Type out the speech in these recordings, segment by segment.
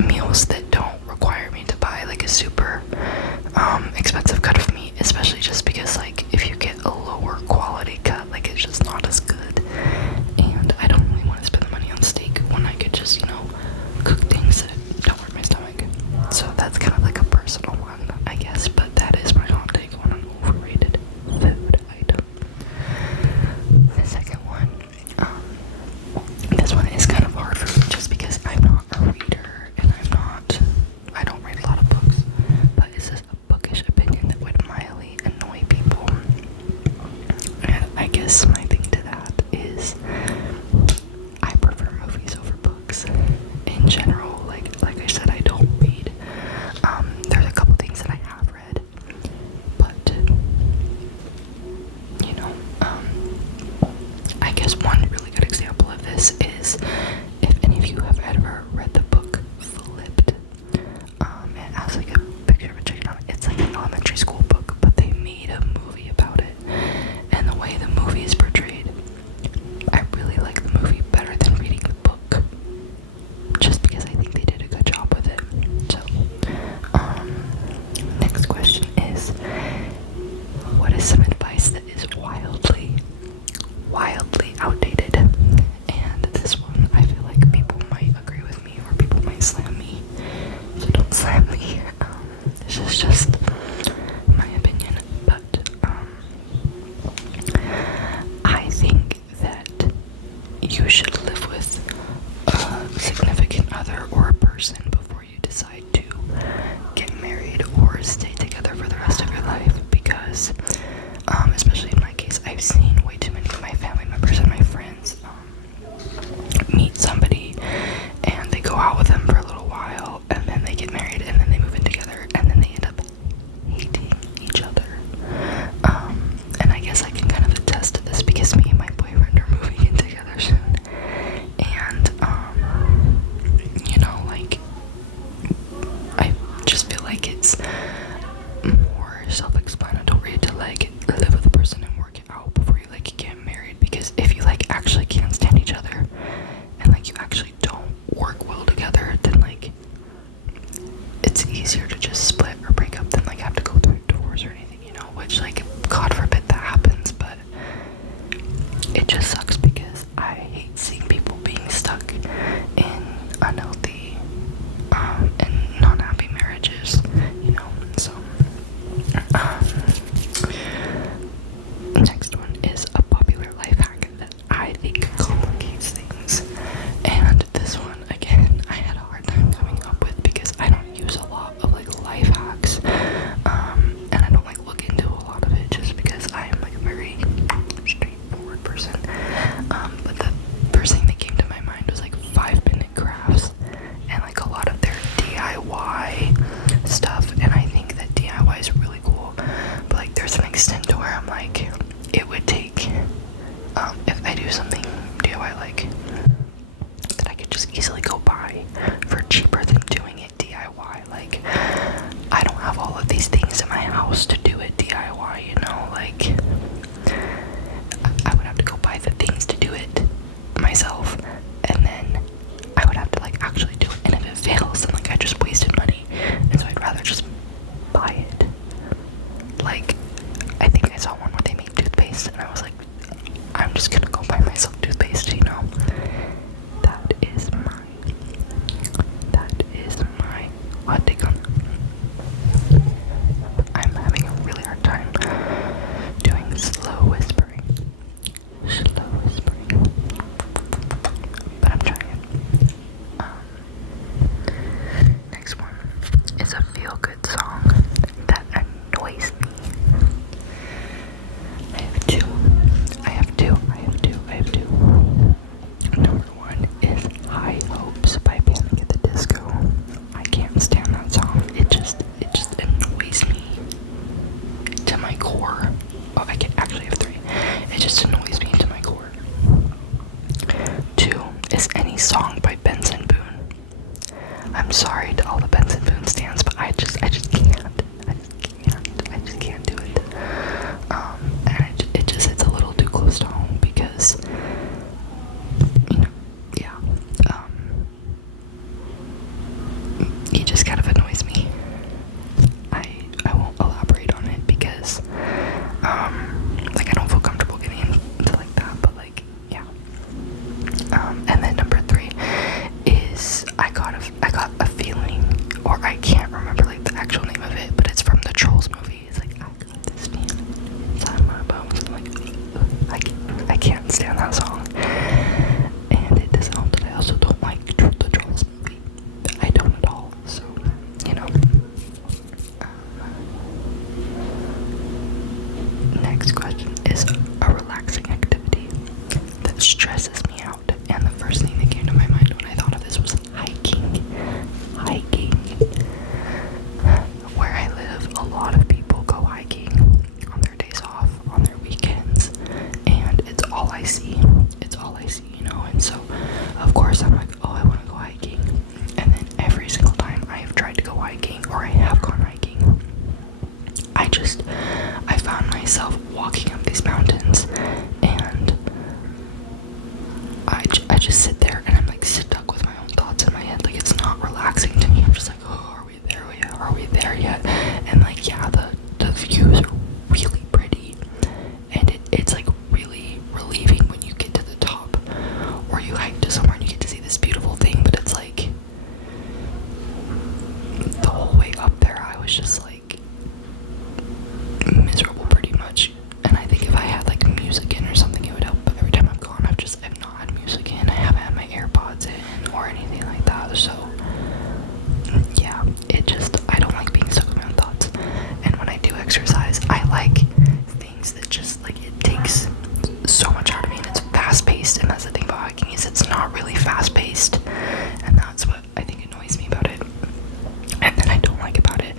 meals that don't require me to buy like a super expensive cut of meat, especially just because like if you get a lower quality cut, like it's just not as good, and I don't really want to spend the money on steak when I could just, you know, cook things that don't hurt my stomach. So that's kind of like a personal one, I guess, but that is my hot take on an overrated food item. The second one, this one is kind of hard for me just because I'm not a reader and I don't read a lot of books, but it's just a bookish opinion that would mildly annoy people. And I guess my thing to that is I prefer movies over books in general. Like I said, I don't read. There's a couple things that I have read, but you know, I guess one really good example of this is if any of you have ever read the book Flipped. It has like a picture of a chicken on it. It's like an elementary school book, but they made a movie about it, and the way the movie is portrayed, I really like the movie better than reading the book, just because I think they did a good job with it. So, next question is, what is some advice that is wildly outdated? And this one, I feel like people might agree with me, or people might slam me. So don't slam me. This is just my opinion, but I think that you should live with a significant other or a person before you decide to get married or stay together for the rest of your life, because especially in my case, I've seen way too many of my family members and my friends meet somebody and they go out with them for a little while and then they get married and then they move in together and then they end up hating each other. And I guess I can kind of attest to this because me and my boyfriend are moving in together soon, and you know, like I just feel like it's more self-explanatory to like live with a person and work it out before you like get married, because if you like actually can't stand each other and like you actually don't work well together, then like it's easier to just split or break up than like have to go through a divorce or anything, you know, which like God forbid that happens, but it just sucks because I hate seeing people being stuck in unhealthy and non-happy marriages, you know. So next one is a popular life hack that I think complicates things, and this one again I had a hard time coming up with because I don't use a lot of like life hacks, and I don't like look into a lot of it just because I am like a very straightforward person. But the first thing that came to my mind was like 5-minute crafts and like a lot of their DIY stuff, and I think that DIY is really cool, but like there's an extent to where I'm like, it would take if I do something DIY like that I could just easily go buy for cheaper than doing it DIY. Like I don't have all of these things in my house to do it DIY, you know, like I would have to go buy the things to do it myself, and then I would have to like actually do it, and if it fails then like I just wasted money, and so I'd rather just buy it. Like I think I saw one where they made toothpaste and I was like, I'm just gonna go buy myself toothpaste, you know. That is my hot take on that. I'm having a really hard time doing slow whispering, but I'm trying. Next one is a feel-good song that annoys me. I have two. Number one is High Hopes by Panic at the Disco. I can't stand that song. It just annoys me to my core. Oh, I actually have three. It just annoys me to my core. Two is Any Song by Benson Boone. I'm sorry to all the Benson Boone stands, but I just can't. I just can't do it. And it's a little too close to home because, you know, yeah. it just kind of annoys me. I won't elaborate on it because like I don't feel comfortable getting into like that, but like yeah. And then number 3 is I got a feeling, or I can't remember like the actual name of it, but it's from the Trolls movie. It's like, I got this feeling inside my bones. I'm like, I can't stand that song. And it doesn't help that I also don't like the Trolls movie. I don't at all. So, you know. Next question is a relaxing activity that stresses me out. And the first thing that came to my mind when I thought of this was hiking. Hiking. Where I live, a lot of people go hiking on their days off, on their weekends, and it's all I see. It's all I see, you know. And so, of course, I'm like, oh, I want to go hiking. And then every single time I have tried to go hiking, or I have gone hiking, I found myself walking up these mountains, and I just sit there and I'm like stuck with my own thoughts in my head. Like, it's not relaxing to me. I'm just like, oh, are we there yet? Are we there yet? And like, yeah, the views are really pretty, and it's like really relieving when you get to the top, or you hike to somewhere and you get to see this beautiful thing. But it's like the whole way up there, I was just like miserable pretty much. And I think if I had like music in or something, it would help. But every time I've gone, I've not had music in. I haven't had my AirPods in or anything like that. So yeah, I don't like being stuck with my own thoughts. And when I do exercise, I like things that just like, it takes so much out of me, and it's fast paced. And that's the thing about hiking, is it's not really fast paced, and that's what I think annoys me about it. And then I don't like about it,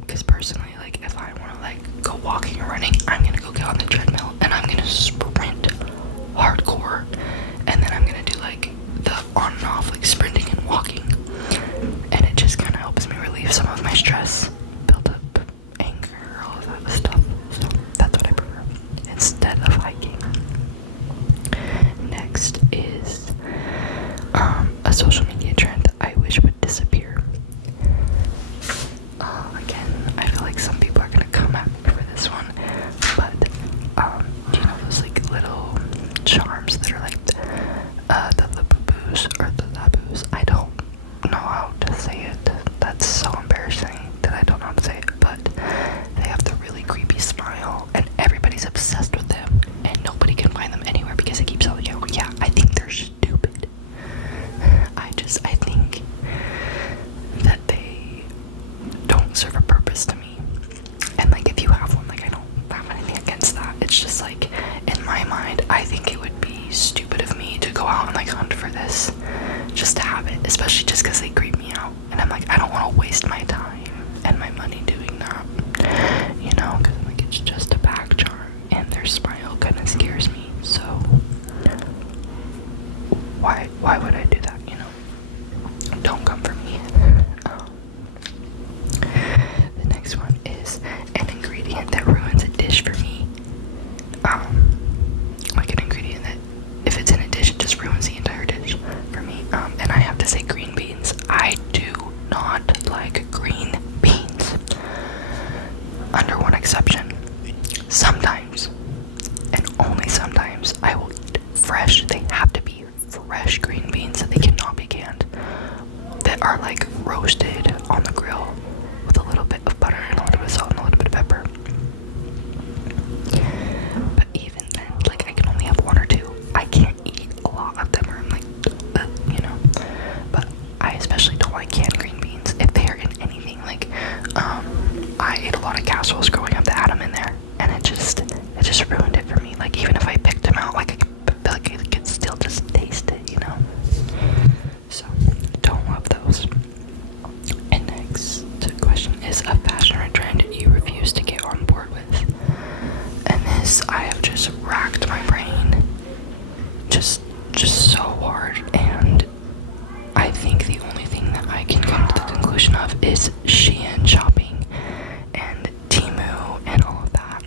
because personally, like, if I want to like go walking or running, I'm gonna go get on the treadmill and I'm gonna sprint hardcore, and then I'm gonna do like the on and off, like sprinting and walking, and it just kind of helps me relieve some of my stress, build up anger, all of that stuff. So that's what I prefer instead of hiking. Next is a social media trend that I wish would disappear. Again, I feel like some people are gonna come at me for this one, but do you know those like little charms that are like the boo-boos or the laboos? I don't know how to say it. That's so embarrassing that I don't know how to say it, but they have the really creepy smile, and everybody's obsessed with them, and nobody can find them anywhere because they keep selling out. Yeah, I think they're stupid. I think that they don't serve a purpose to me. And like, if you have one, like, I don't have anything against that. It's just like, in my mind, I think it would be stupid of me to go out and like hunt for this just to have it, especially just because they creep me out. And I'm like, I don't want to waste my time and my money doing that, you know, because like, it's just a back charm, and their smile kind of scares me. So why would I do that, you know? Don't come for me. The next one is an ingredient that ruins a dish for me. Like an ingredient that, if it's in a dish, it just ruins the entire dish for me. And I have to say green beans. I do not like green beans. Under one exception. Sometimes, and only sometimes, I will eat fresh. They have to be fresh green beans, so they cannot be canned, that are like roasted on the grill with a little bit of butter and a little bit of salt and a little bit of pepper. But even then, like, I can only have one or two. I can't eat a lot of them, or I'm like, you know. But I especially don't like canned green beans if they are in anything. Like, I ate a lot of casseroles growing up that had them in there, and it just ruined it for me. Like, even if I picked them out, like, I feel like I could still just taste it, you know. So don't love those. And next question is a fashion or trend you refuse to get on board with. And this, I have just racked my brain just so hard, and I think the only thing that I can come to the conclusion of is Shein shopping and Temu and all of that.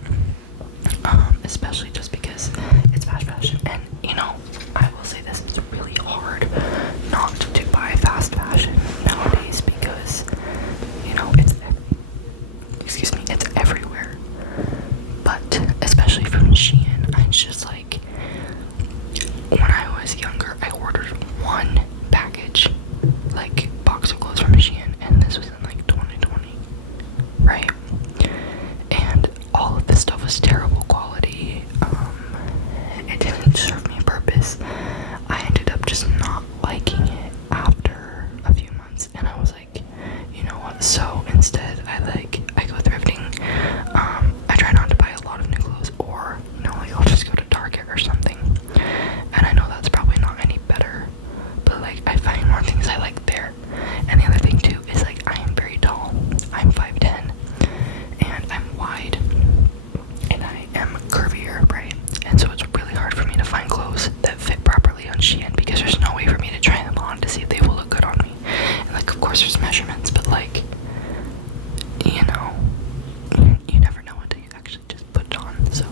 Especially just because it's fast fashion, and you know, I will say this, it's really hard not to buy fast fashion nowadays more things I like there. And the other thing too is like I am very tall. I'm 5'10", and I'm wide, and I am curvier, right? And so it's really hard for me to find clothes that fit properly on Shein because there's no way for me to try them on to see if they will look good on me. And like, of course, there's measurements, but like, you know, you never know until you actually just put it on. So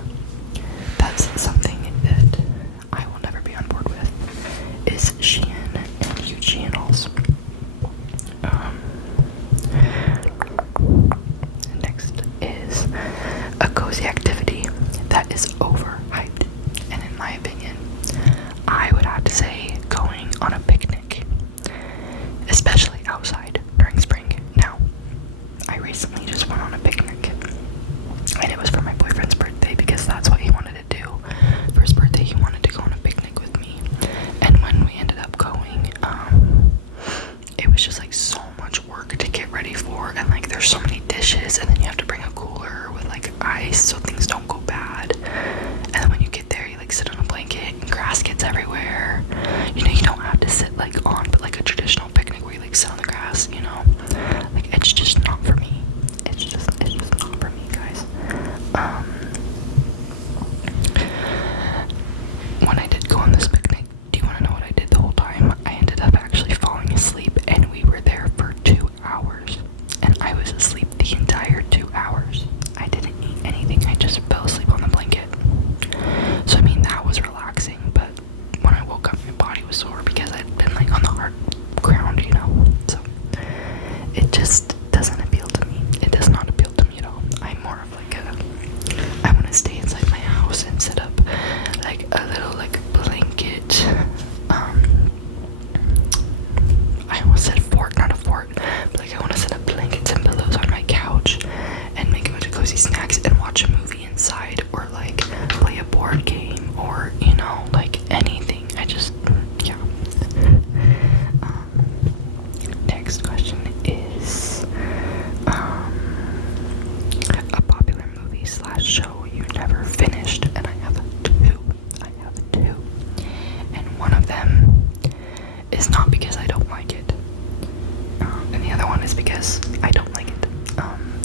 that's something that I will never be on board with, is Shein and huge Shein hauls. Next is a cozy activity that is overhyped, and in my opinion, I would have to say going on a picnic, especially outside during spring. Now, I recently just went on a picnic, and it was for my boyfriend's birthday because that's what he wanted to do. For his birthday, he wanted to go on a picnic with me, and when we ended up going, it was just like so much work to get ready for, and like there's so many dishes, and then you have to bring a cooler with like ice so things don't go bad. And then when you get there, you like sit on a blanket and grass gets everywhere. You know, you don't have to sit like on, but like a traditional picnic where you like sit on the grass, you know, like it's just not for me. It's just not for me, guys. When I did go on this picnic, do you want to know what I did the whole time? I ended up actually falling asleep, and we were there for 2 hours, and I was asleep the entire 2 hours. I didn't eat anything, I just fell asleep on the blanket. So I mean, that was relaxing, but when I woke up, my body was sore because I'd been like on the hard ground, you know. So it just doesn't appeal to me. It does not appeal to me at all. I'm more of like I want to stay inside my house and set up like a little like blanket, I almost said fort, not a fort, but like I want to set up blankets and pillows on my couch and make a bunch of cozy snacks and watch a movie inside, or like play a board game, or you know, like anything. I just, yeah. Next question is a popular movie / show you never finished, and I have two. And one of them is not because I don't like it, and the other one is because I don't like it.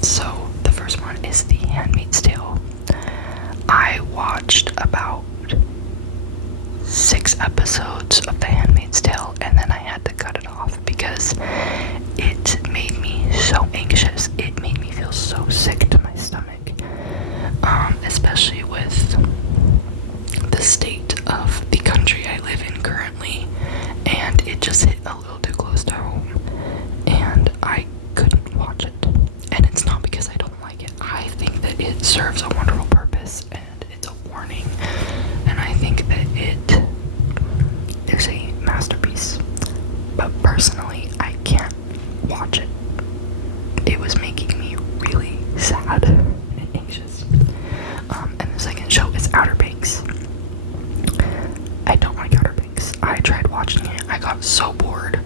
So the first one is The Handmaid's Tale. I watched about 6 episodes of The Handmaid's Tale, and then I had to cut it off because it made me so anxious. It made me feel so sick to my stomach, especially with the state of the country I live in currently, and it just hit a little too close to home, and I couldn't watch it. And it's not because I don't like it. I think that it serves a wonderful purpose, and it's a warning, and I think that it is a masterpiece, but personally I can't watch it. It was making me really sad and anxious. And the second show is Outer Banks. I don't like Outer Banks. I tried watching it. I got so bored.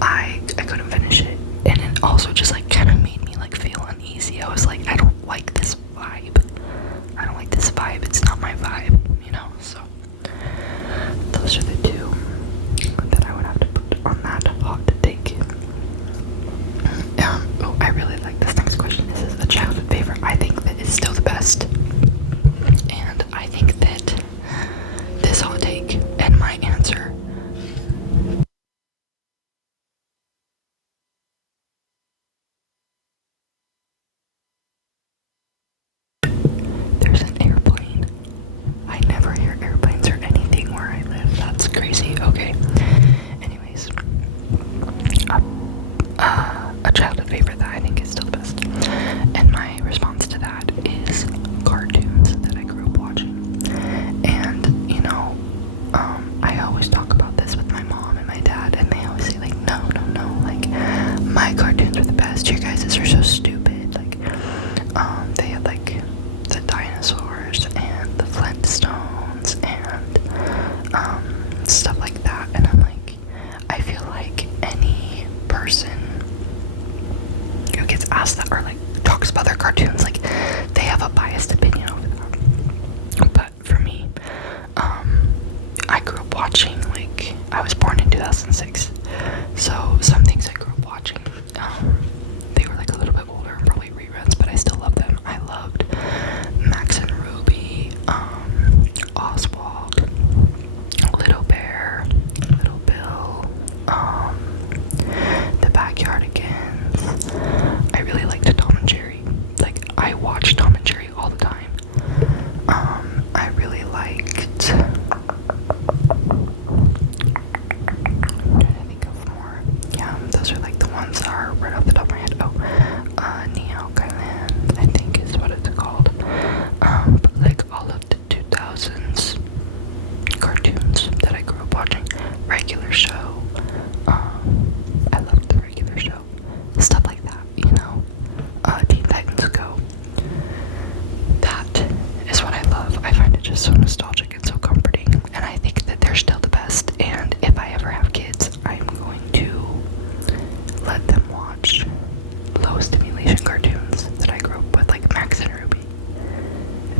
I couldn't finish it. And it also just like kind of made me like feel uneasy. I was like, I don't like this vibe. It's not my vibe, you know? So those are the two that I would have to put on that hot take. I really like this next question. This is a childhood favorite. I think that it's still the best. And I think that this hot take and my answer there's an airplane. I never hear airplanes or anything where I live. That's crazy. Okay. Anyways, a childhood favorite that I think is still the best. And my response to that is cartoons that I grew up watching. And, you know, I always talk about this with my mom and my dad, and they always say, like, no, like, my cartoons are the best. Your guys' are so stupid. Like, they had, like, the dinosaurs and the Flintstones and, stuff like that. And I'm like, I feel like any person who gets asked that or, like, talks about their cartoons, like, they have a biased opinion over that. But for me, I grew up watching, like, I was born in 2006, So some things I grew up watching, they were like a little bit older and probably reruns, but I still love them. I loved Max and Ruby, Oswald, Little Bear, Little Bill, The Backyardigans. I really liked Tom and Jerry. Like, I watched Tom and Jerry all the time. I really liked, I'm trying to think of more. Yeah, those are like the ones that are right off the top of my head. Neo Island, I think is what it's called. But like all of the 2000s cartoons that I grew up watching. Regular Show. I loved the Regular Show. Stuff like that, you know. Teen Titans Go. That is what I love. I find it just so nostalgic and so comforting. And I think that they're still the best. And if I ever have kids, I'm going to let them watch low stimulation cartoons that I grew up with, like Max and Ruby.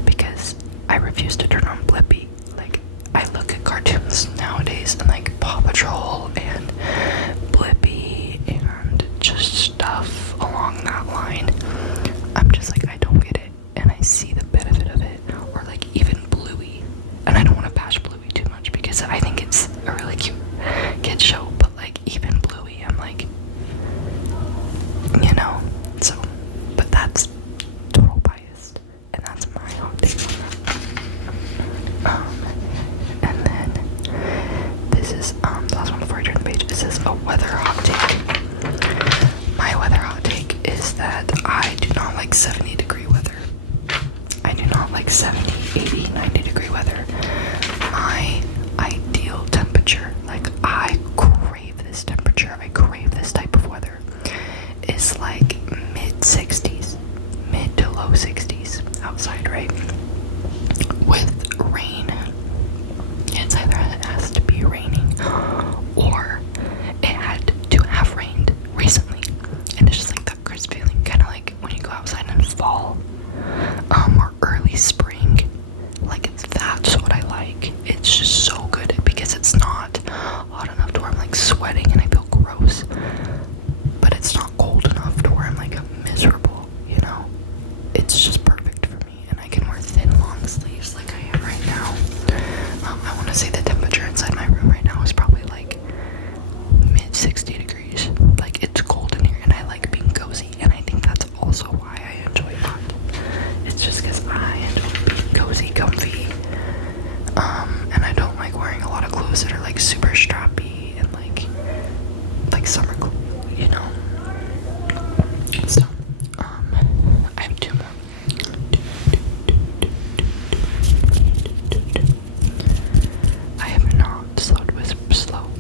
Because I refuse to turn on Blippi. Like, I look at cartoons nowadays and like Paw Patrol and Blippi and just stuff along that line. I'm just like, I don't get it, and I see the benefit of it. Or like even Bluey, and I don't want to bash Bluey too much because I think it's a really cute kid show, but like even Bluey, I'm like, you know, so, but that's total biased, and that's my hot take on that. And then this is the last one before I turn the page. This is a weather hot take. My weather hot take is that I do not like 70-degree weather. I do not like 70, 80, 90-degree weather. My ideal temperature, like I crave this temperature, I crave this type of weather, is like mid-60s, mid to low 60s outside, right? With rain. It's either it has to be raining or it had to have rained recently. And it's just like that crisp feeling, kind of like when you go outside in fall, or early spring. Like, that's what I like. It's just so good because it's not hot enough to where I'm like sweating and I feel gross, but it's not cold enough to where I'm like miserable, you know? It's just perfect for me, and I can wear thin long sleeves like I am right now. I want to say the temperature inside my room right now is probably like mid 60 degrees. Like, it's cold in here and I like being cozy, and I think that's also why I enjoy that. It's just because I enjoy being cozy, comfy, and I don't like wearing a lot of clothes that are like super strappy and like summer clothes, you know? So, I have two more. I have not slow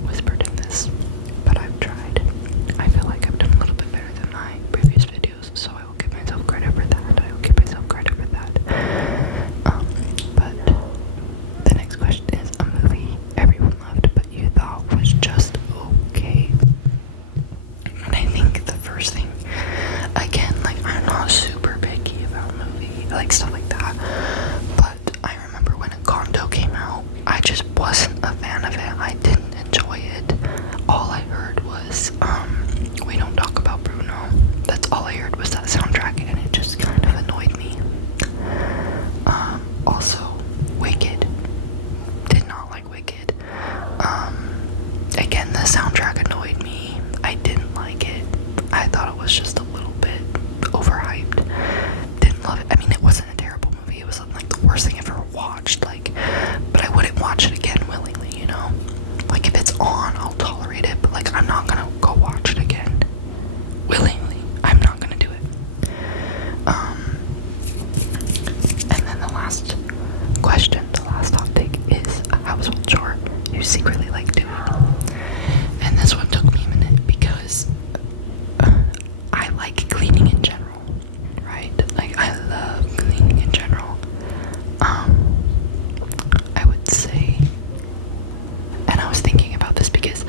whispered in this, but I've tried. I feel like I've done a little bit better than my previous videos, so I will give myself credit for that. But the next question is a movie everyone loved but you thought was just okay. And I think the first thing, again, like, I'm not super picky about movie, like stuff like that, but I remember when Encanto came out, I just wasn't a fan of it. I didn't enjoy it. All I heard was, we don't talk about Bruno. That's all I heard was that soundtrack, and it just kind of annoyed me. Also, Wicked. Did not like Wicked. Again, the soundtrack annoyed me. I didn't like it. I thought it was just a little bit overhyped. Didn't love it. I mean, it wasn't a terrible movie. It wasn't like the worst thing I've ever watched. Like, but I wouldn't watch it again willingly, you know? Like, if it's on, I'll tolerate it, but like, I'm not gonna go watch it again willingly. I'm not gonna do it. And then the last question, the last hot take is a household chore you secretly like doing. And this one took me a minute because I like cleaning in general, right? Like, I love cleaning in general. I would say, and I was thinking about this because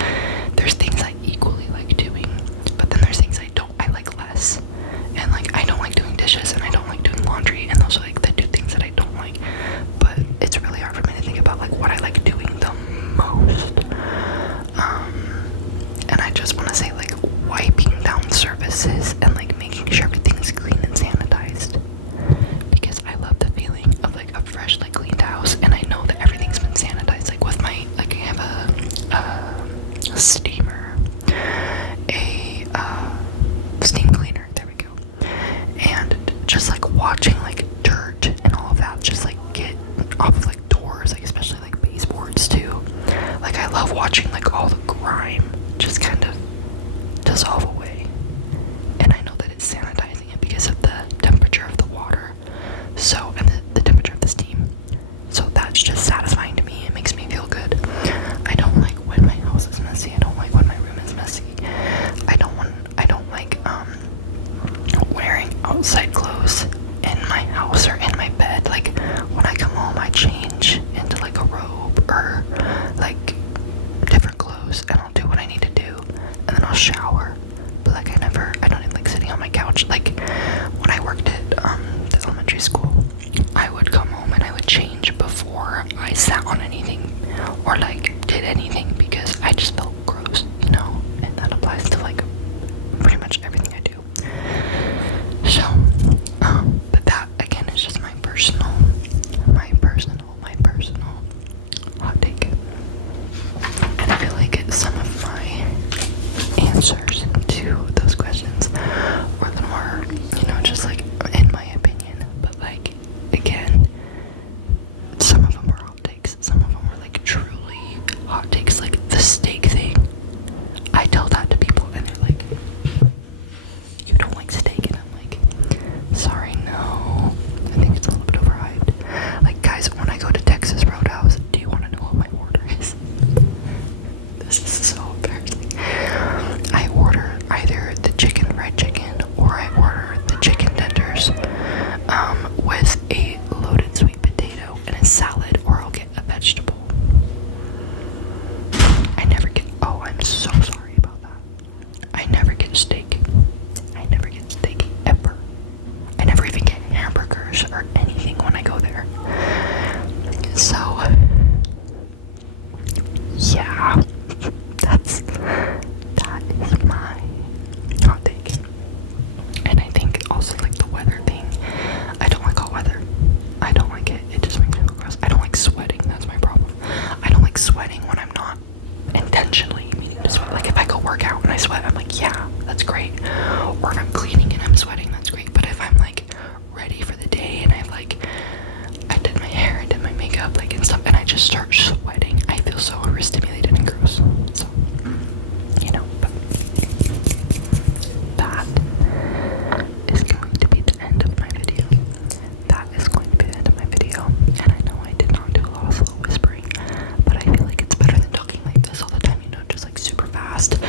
there's things I equally like doing. steamer, a steam cleaner, there we go, and just like watching like dirt and all of that just like get off of like doors, like especially like baseboards too. Like I love watching like all the grime just kind of dissolve away, and I know that it's sanitizing it because of the temperature of the water, so, and the temperature of the steam, so that's just satisfying to me. It makes me feel good. I don't like when my house is messy. I don't like when my room is messy. I don't like wearing outside clothes in my house or in my bed. Like when I come home, I change into like a robe or like different clothes, and I'll do what I need to do, and then I'll shower. But like I don't even like sitting on my couch. Like when I worked at the elementary school, I would come home and I would change before I sat on anything or like did anything, because I just felt gross, you know, and that applies to like pretty much everything I do. So, but that again is just my personal hot take. And I feel like some of my answers to those questions were a little more, you know, just like in my opinion. But like, again, some of them were hot takes. Some of them were like truly hot takes. Like the steak thing. I tell that to people and they're like, you don't like steak? And I'm like, sorry, no. I think it's a little bit overhyped. Like, guys, when I go to Texas Roadhouse, do you want to know what my order is? This is so embarrassing. I order either the fried chicken, or I order the chicken tenders with a loaded sweet potato and a salad, or I'll get a vegetable. Oh, I'm so sorry about that. I never get steak. I never get steak ever. I never even get hamburgers or anything when I go there. So, yeah, that is my hot take. And I think also like the weather thing. I don't like hot weather. I don't like it. It just makes me feel gross. I don't like sweating. That's my problem. I don't like sweating when I'm not intentionally meaning to sweat. Like if I go work out and I sweat, I'm like, yeah, that's great. Or if I'm cleaning and I'm sweating, that's great. But if I'm like ready for the day and I did my hair, I did my makeup, like and stuff, and I just start sweating, I feel so overstimulated and gross. So, you know, but that is going to be the end of my video. That is going to be the end of my video. And I know I did not do a lot of slow whispering, but I feel like it's better than talking like this all the time, you know, just like super fast,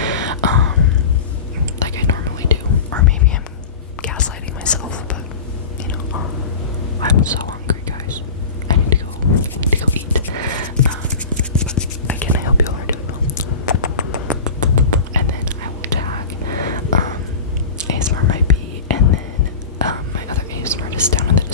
like I normally do. Or maybe I'm gaslighting myself, but you know, I'm so hungry, guys. I need to go eat. But again, I hope you all are doing well. And then I will tag ASMR might be, and then my other ASMR artist down in the